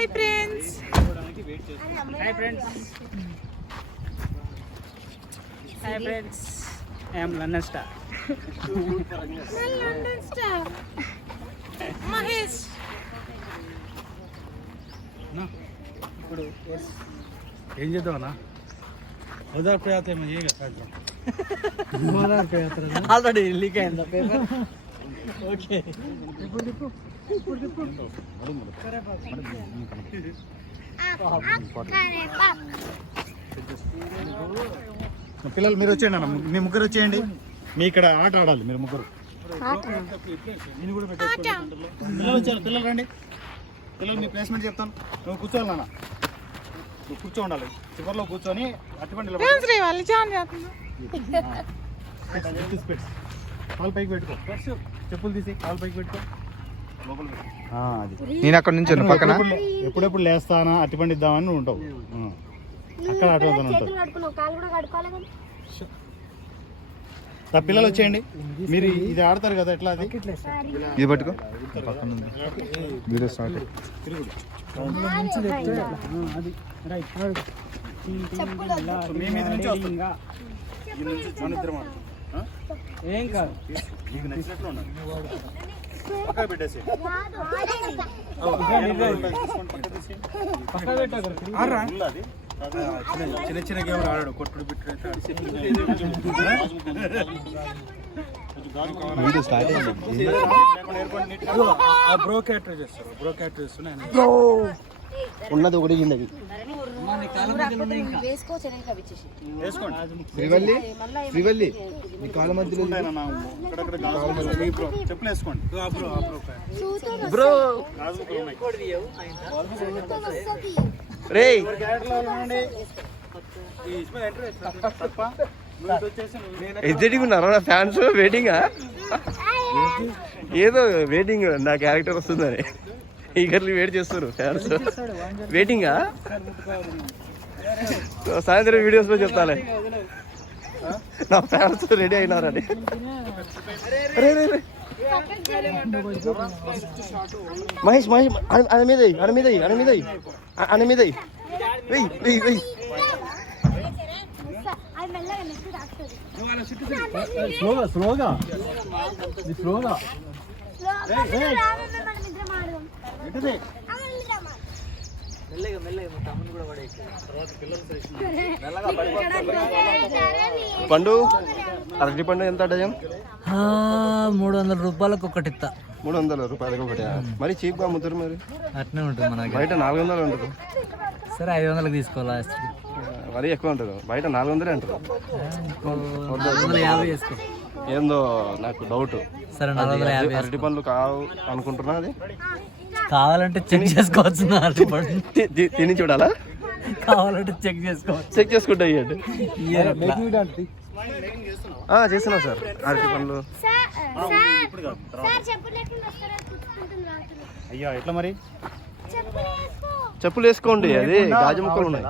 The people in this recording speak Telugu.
Hi friends. Hi friends. Hi friends. I am London star. London star Mahesh. ఇప్పుడు ఏం చేద్దామన్నా? ఓదార్పు యాత్ర ఏమో చేయగా సాయంత్రం. ఓదార్పు యాత్ర ఆల్రెడీ లీక్ అయిందా పేపర్? ఓకే. పిల్లలు మీరు వచ్చేయండి అన్న, మీ ముగ్గురు వచ్చేయండి. మీ ఇక్కడ ఆట ఆడాలి మీరు ముగ్గురు. పిల్లలు వచ్చారు, పిల్లలు రండి. పిల్లలు మీ ప్లేస్మెంట్ చెప్తాను. నువ్వు కూర్చోవాలి నాన్న, నువ్వు కూర్చో ఉండాలి. చివరిలో కూర్చొని అటువంటి కాలు పైకి పెట్టుకో. చెప్పులు తీసి కాలు పైకి పెట్టుకో. నేను అక్కడ నుంచి పక్కన ఎప్పుడెప్పుడు లేస్తానా అట్టి పండిద్దామని నువ్వు ఉంటావు. అక్కడ అటు ఉంటావు. పిల్లలు వచ్చేయండి. మీరు ఇది ఆడతారు కదా, ఎట్లా అది ఇది పట్టుకో. మీరే స్టార్ట్. మీ మీద నుంచి వస్తుంది. ఏం కాదు, నీకు నచ్చినట్లు ఉండాలి. పక్కన పెట్టేసి చిన్న చిన్న గేమ్ ఆడాడు. కొట్టుడు బిట్టుడు బ్రో క్యాటర్ చేస్తారు. బ్రో క్యాటర్ చేస్తున్నా ఉన్నది ఒకటి కిందకి. శ్రీవల్లి మీ కాళ్ళ మధ్యలో చెప్పులు వేసుకోండి. బ్రో రే ఎద్దడిగా ఉన్నారా నా ఫ్యాన్స్? వెయిటింగా ఏదో వెయిటింగ్, నా క్యారెక్టర్ వస్తుందని ఈగర్లీ వెయిట్ చేస్తారు ఫ్యాన్స్. వెయిటింగా సాయంత్రం వీడియోస్లో చెప్తాలే నా ఫ్యాన్స్ రెడీ అయినారని. మహేష్ మహేష్ అన మీద అన మీద అన మీద అన మీద వెయ్యి వెయ్యి వెయ్యి. స్లోగా స్లోగా స్లోగా. పండు అరటి పండు ఎంత డజన్? 300 రూపాయలకు ఒకటి ఇస్తా. 300 రూపాయలకు ఒకటి. మరి చీప్గా అమ్ముతారు. మరి అట్నే ఉంటుంది మనకి. బయట 400 ఉంటుంది. సరే 500కి తీసుకోవాలి. మరీ ఎక్కువ ఉంటుంది. బయట 400 అంటారు. 450 వేసుకో. ఏందో నాకు డౌట్. సరే 450. అరటి పండ్లు కావు అనుకుంటున్నా. అది కావాలంటే చెక్ చేసుకోవచ్చు. అరటి పండు తిని చూడాలా? కావాలంటే చెక్ చేసుకోవచ్చు. చెక్ చేసుకుంటా ఇవ్వండి. చేస్తున్నా సార్ అరటి పండ్లు. అయ్యా ఎట్లా మరి? చెప్పులు వేసుకోండి. అది గాజు ముక్కలు ఉన్నాయి.